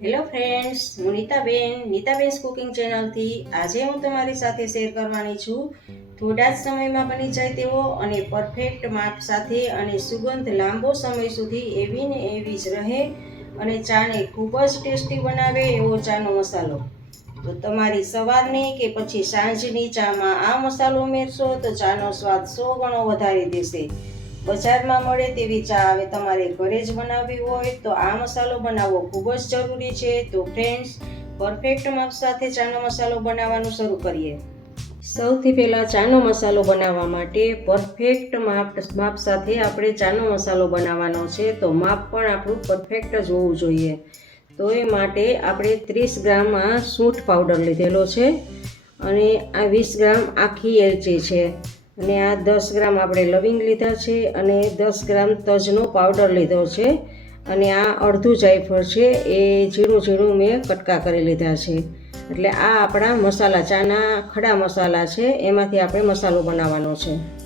Hello friends હું Nitaben નીતાબેન્સ cooking ચેનલથી આજે હું તમારી સાથે શેર કરવાની છું. થોડા જ સમયમાં બની જાય તેવો અને પરફેક્ટ માપ સાથે અને સુગંધ લાંબો સમય સુધી એવી ને એવી જ રહે અને ચાને ખૂબ જ ટેસ્ટી બનાવે એવો ચાનો મસાલો. તો તમારી સવારની કે પછી સાંજની ચામાં આ મસાલો ઉમેરશો તો ચાનો સ્વાદ સો ગણો વધારી દેશે. બજારમાં મળે તેવી ચા હવે તમારે ઘરે જ બનાવવી હોય તો આ મસાલો બનાવવો ખૂબ જ જરૂરી છે. તો ફ્રેન્ડ્સ પરફેક્ટ માપ સાથે ચાનો મસાલો બનાવવાનું શરૂ કરીએ. સૌથી પહેલાં ચાનો મસાલો બનાવવા માટે પરફેક્ટ માપ માપ સાથે આપણે ચાનો મસાલો બનાવવાનો છે. તો માપ પણ આપણું પરફેક્ટ જ હોવું જોઈએ. તો એ માટે આપણે ત્રીસ ગ્રામ આ સૂંઠ પાવડર લીધેલો છે અને આ વીસ ગ્રામ આખી એલચી છે. અને આ દસ ગ્રામ આપણે લવિંગ લીધા છે અને દસ ગ્રામ તજનો પાવડર લીધો છે. અને આ અડધું જાયફળ છે, એ ઝીણું ઝીણું મેં કટકા કરી લીધા છે. એટલે આ આપણા મસાલા, ચાના ખડા મસાલા છે, એમાંથી આપણે મસાલો બનાવવાનો છે.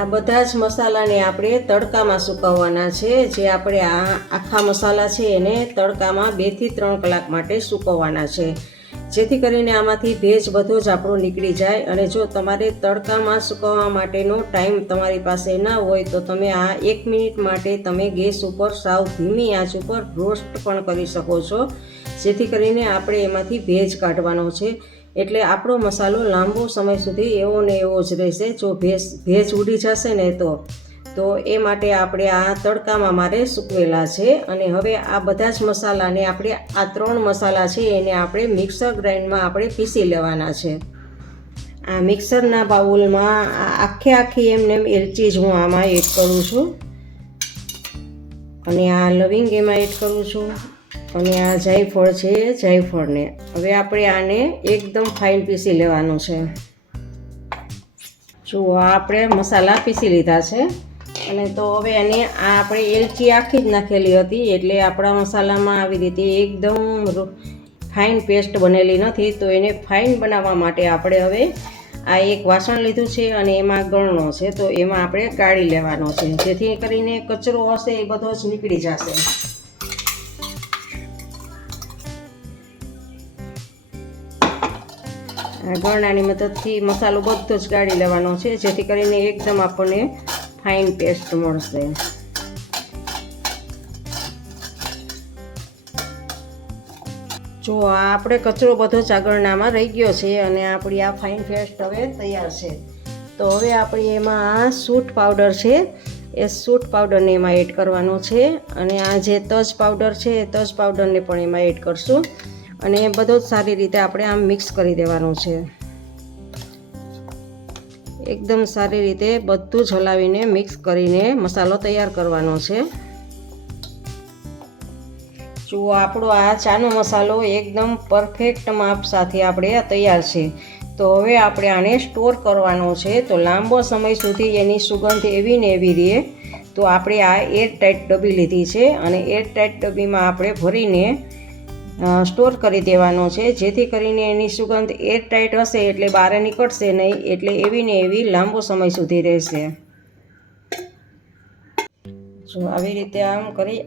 આ બધા જ મસાલાને આપણે તડકામાં સુકવવાના છે, જે આપણે આ આખા મસાલા છે એને તડકામાં બેથી ત્રણ કલાક માટે સુકવવાના છે. જેથી કરીને આમાંથી ભેજ બધો જ આપણો નીકળી જાય અને જો તમારે તડકામાં સુકવવા માટેનો ટાઈમ તમારી પાસે ના હોય તો તમે આ એક મિનિટ માટે તમે ગેસ ઉપર સાવ ધીમી આંચ ઉપર રોસ્ટ પણ કરી શકો છો. જેથી કરીને આપણે એમાંથી ભેજ કાઢવાનો છે. એટલે આપણો મસાલો લાંબો સમય સુધી એવો ને એવો જ રહેશે. જો ભેજ ભેજ ઉડી જશે ને તો તો એ માટે આપણે આ તડકામાં મારે સૂકવેલા છે અને હવે આ બધા જ મસાલાને આપણે આ ત્રણ મસાલા છે એને આપણે મિક્સર ગ્રાઇન્ડમાં આપણે પીસી લેવાના છે. આ મિક્સરના બાઉલમાં આખે આખી એમને એમ એલચી જ હું આમાં એડ કરું છું. અને આ લવિંગ એમાં એડ કરું છું. અને આ જાયફળ છે જાયફળને. હવે આપણે આને એકદમ ફાઇન પીસી લેવાનું છે. જુઓ આપણે મસાલા પીસી લીધા છે. અને તો હવે એને આ આપણે એલચી આખી જ નાખેલી હતી, એટલે આપણા મસાલામાં આવી રીતે એકદમ ફાઇન પેસ્ટ બનેલી નથી, તો એને ફાઇન બનાવવા માટે આપણે હવે આ એક વાસણ લીધું છે અને એમાં ગળણો છે, તો એમાં આપણે કાઢી લેવાનો છે. જેથી કરીને કચરો હશે એ બધો જ નીકળી જશે. ગળણાની મદદથી મસાલો બધો જ કાઢી લેવાનો છે, જેથી કરીને એકદમ આપણને ફાઇન પેસ્ટ મળશે જો આ આપણે કચરો બધો ચાગળનામાં રહી ગયો છે અને આપણી આ ફાઇન પેસ્ટ હવે તૈયાર છે તો હવે આપણે એમાં આ સૂટ પાવડર છે એ સૂટ પાવડરને એમાં એડ કરવાનો છે અને આ જે તજ પાવડર છે એ તજ પાવડરને પણ એમાં એડ કરશું અને બધો જ સારી રીતે આપણે આમ મિક્સ કરી દેવાનું છે એકદમ સારી રીતે બધું જ હલાવીને મિક્સ કરીને મસાલો તૈયાર કરવાનો છે. જુઓ, આપણો આ ચાનો મસાલો એકદમ પરફેક્ટ માપ સાથે આપણે તૈયાર છે. તો હવે આપણે આને સ્ટોર કરવાનો છે. તો લાંબો સમય સુધી એની સુગંધ એવી ને એવી રહે. તો આપણે આ એર ટાઈટ ડબ્બી લીધી છે અને એર ટાઈટ ડબ્બીમાં આપણે ભરીને સ્ટોર કરી દેવાનો છે. જેથી કરીને એની સુગંધ એર ટાઈટ હશે એટલે બહાર નીકળશે નહીં, એટલે એવી ને એવી લાંબો સમય સુધી રહેશે. જો આવી રીતે આમ કરી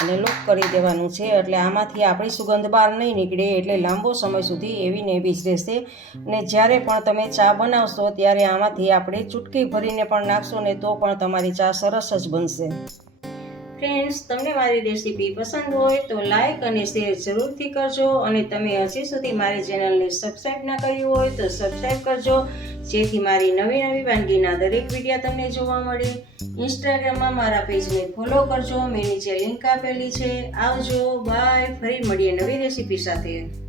અને લોક કરી દેવાનું છે, એટલે આમાંથી આપણી સુગંધ બહાર નહીં નીકળે, એટલે લાંબો સમય સુધી એવી ને એવી જ રહેશે. અને જ્યારે પણ તમે ચા બનાવશો, ત્યારે આમાંથી આપણે ચૂટકી ભરીને પણ નાખશો ને તો પણ તમારી ચા સરસ જ બનશે. ફ્રેન્ડ્સ તમને મારી રેસીપી પસંદ હોય તો લાઇક અને શેર જરૂરથી કરજો અને તમે હજી સુધી મારી ચેનલને સબસ્ક્રાઈબ ના કર્યું હોય તો સબસ્ક્રાઈબ કરજો. જેથી મારી નવી નવી વાનગીના દરેક વીડિયો તમને જોવા મળે. ઇન્સ્ટાગ્રામમાં મારા પેજને ફોલો કરજો. મેં નીચે લિંક આપેલી છે. આવજો. બાય ફરી મળીએ નવી રેસીપી સાથે.